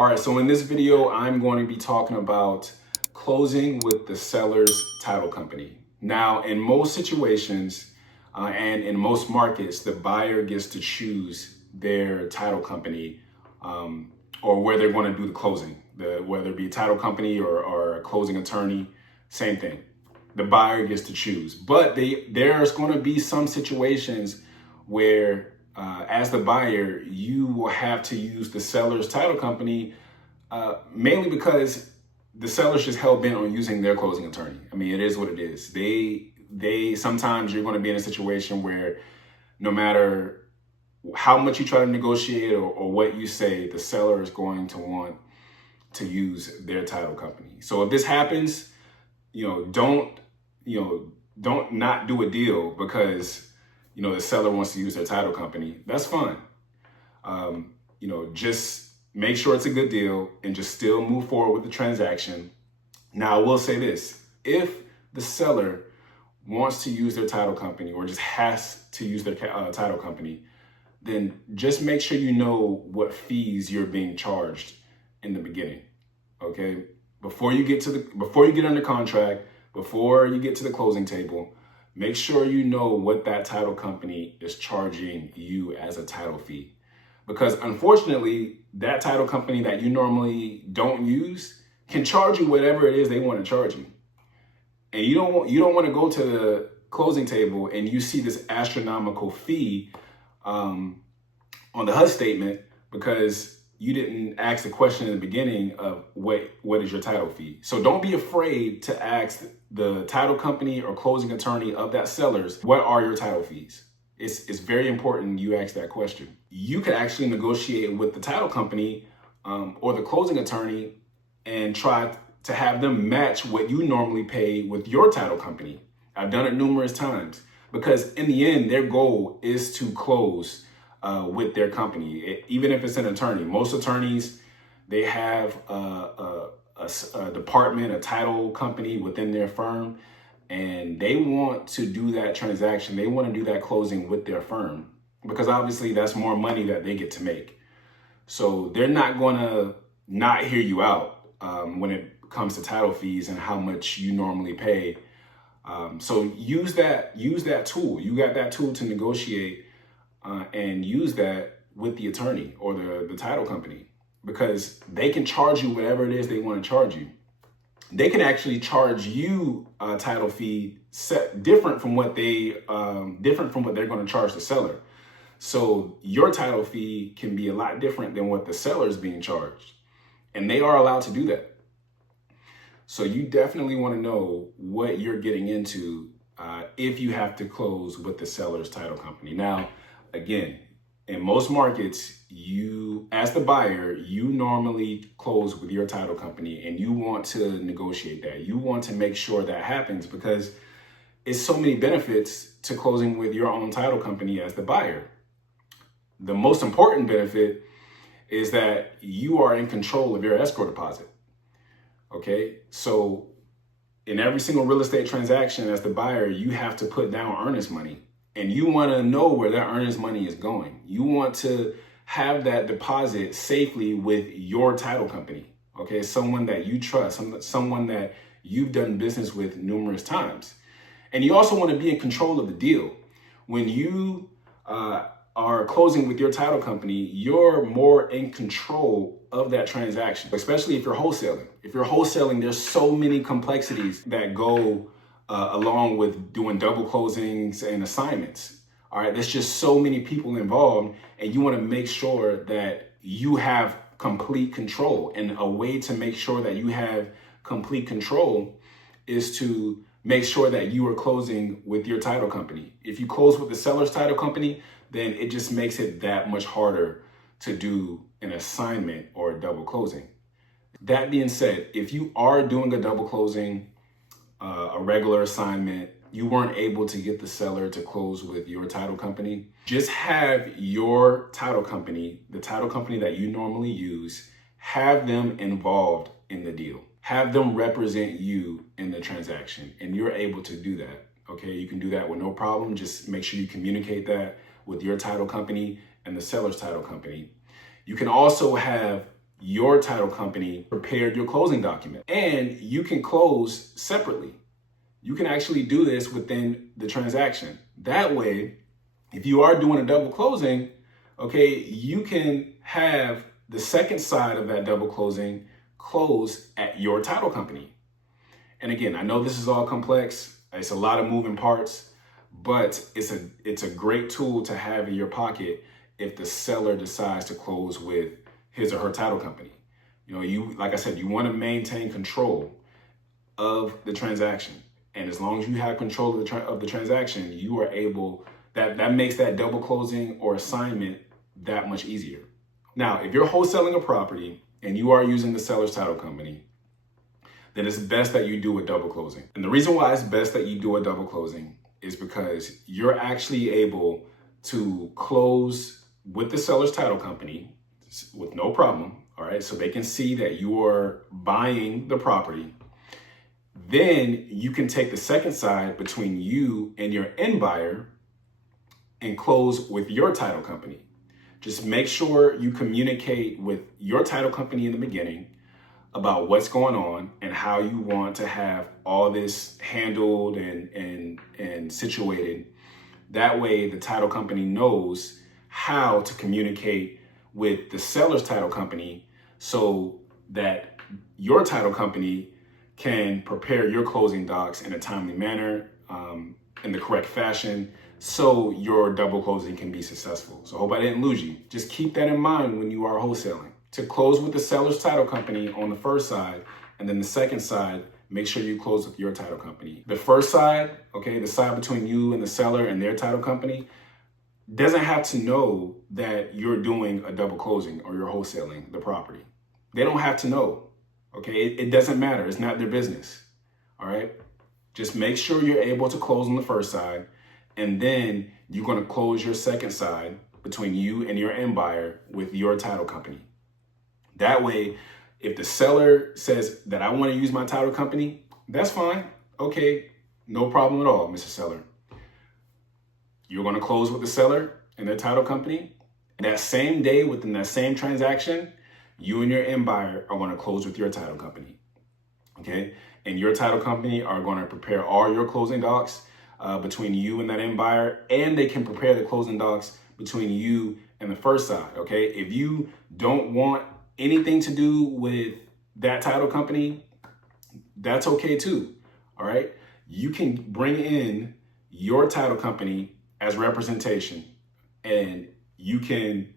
All right, so in this video, I'm going to be talking about closing with the seller's title company. Now, in most situations and in most markets, the buyer gets to choose their title company or where they're going to do the closing, whether it be a title company or a closing attorney, same thing. The buyer gets to choose. But there's going to be some situations where as the buyer, you will have to use the seller's title company mainly because the seller's just hell bent on using their closing attorney. I mean, it is what it is. They sometimes you're going to be in a situation where no matter how much you try to negotiate or what you say, the seller is going to want to use their title company. So if this happens, don't not do a deal because the seller wants to use their title company. That's fine. Just make sure it's a good deal and just still move forward with the transaction. Now, I will say this. If the seller wants to use their title company or just has to use their title company, then just make sure you know what fees you're being charged in the beginning. Okay? Before you get under contract, before you get to the closing table, make sure you know what that title company is charging you as a title fee. Because unfortunately, that title company that you normally don't use can charge you whatever it is they want to charge you. And you don't want to go to the closing table and you see this astronomical fee on the HUD statement because you didn't ask the question in the beginning of what is your title fee. So don't be afraid to ask the title company or closing attorney of that seller's, what are your title fees? It's very important you ask that question. You can actually negotiate with the title company or the closing attorney and try to have them match what you normally pay with your title company. I've done it numerous times because in the end, their goal is to close with their company, even if it's an attorney. Most attorneys, they have a department, a title company within their firm, and they want to do that transaction. They want to do that closing with their firm because obviously that's more money that they get to make. So they're not going to not hear you out when it comes to title fees and how much you normally pay. So use that tool. You got that tool to negotiate and use that with the attorney or the title company because they can charge you whatever it is they want to charge you. They can actually charge you a title fee different from what they're going to charge the seller. So your title fee can be a lot different than what the seller is being charged, and they are allowed to do that. So you definitely want to know what you're getting into if you have to close with the seller's title company. Now, again, in most markets, you, as the buyer, you normally close with your title company and you want to negotiate that. You want to make sure that happens because it's so many benefits to closing with your own title company as the buyer. The most important benefit is that you are in control of your escrow deposit. Okay, so in every single real estate transaction as the buyer, you have to put down earnest money. And you want to know where that earnest money is going. You want to have that deposit safely with your title company, okay? Someone that you trust, someone that you've done business with numerous times. And you also want to be in control of the deal. When you are closing with your title company, you're more in control of that transaction, especially if you're wholesaling. If you're wholesaling, there's so many complexities that go along with doing double closings and assignments. All right, there's just so many people involved, and you want to make sure that you have complete control. And a way to make sure that you have complete control is to make sure that you are closing with your title company. If you close with the seller's title company, then it just makes it that much harder to do an assignment or a double closing. That being said, if you are doing a double closing, a regular assignment, you weren't able to get the seller to close with your title company, just have your title company, the title company that you normally use, have them involved in the deal. Have them represent you in the transaction, and you're able to do that. Okay, you can do that with no problem. Just make sure you communicate that with your title company and the seller's title company. You can also have your title company prepared your closing document. And you can close separately. You can actually do this within the transaction. That way, if you are doing a double closing, okay, you can have the second side of that double closing close at your title company. And again, I know this is all complex. It's a lot of moving parts, but it's a great tool to have in your pocket if the seller decides to close with his or her title company. You know, like I said, you want to maintain control of the transaction. And as long as you have control of the transaction, you are able, that makes that double closing or assignment that much easier. Now, if you're wholesaling a property and you are using the seller's title company, then it's best that you do a double closing. And the reason why it's best that you do a double closing is because you're actually able to close with the seller's title company with no problem, all right? So they can see that you are buying the property. Then you can take the second side between you and your end buyer and close with your title company. Just make sure you communicate with your title company in the beginning about what's going on and how you want to have all this handled and situated. That way the title company knows how to communicate with the seller's title company so that your title company can prepare your closing docs in a timely manner, in the correct fashion, so your double closing can be successful. So I hope I didn't lose you. Just keep that in mind when you are wholesaling. To close with the seller's title company on the first side, and then the second side, make sure you close with your title company. The first side, okay, the side between you and the seller and their title company, doesn't have to know that you're doing a double closing or you're wholesaling the property. They don't have to know, okay? It doesn't matter. It's not their business, all right? Just make sure you're able to close on the first side, and then you're gonna close your second side between you and your end buyer with your title company. That way, if the seller says that I want to use my title company, that's fine. Okay, no problem at all, Mr. Seller. You're going to close with the seller and their title company. And that same day, within that same transaction, you and your end buyer are going to close with your title company. Okay, and your title company are going to prepare all your closing docs between you and that end buyer, and they can prepare the closing docs between you and the first side. Okay, if you don't want anything to do with that title company, that's okay too, all right? You can bring in your title company as representation, and you can,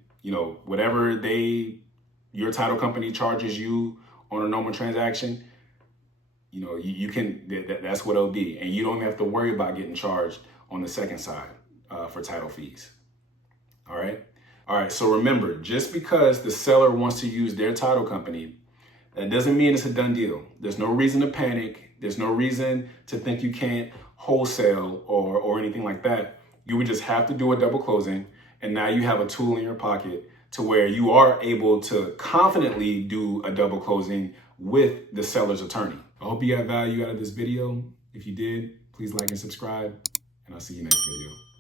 whatever your title company charges you on a normal transaction, you can, that's what it'll be. And you don't have to worry about getting charged on the second side for title fees, all right? All right, so remember, just because the seller wants to use their title company, that doesn't mean it's a done deal. There's no reason to panic. There's no reason to think you can't wholesale or anything like that. You would just have to do a double closing, and now you have a tool in your pocket to where you are able to confidently do a double closing with the seller's attorney. I hope you got value out of this video. If you did, please like and subscribe, and I'll see you next video.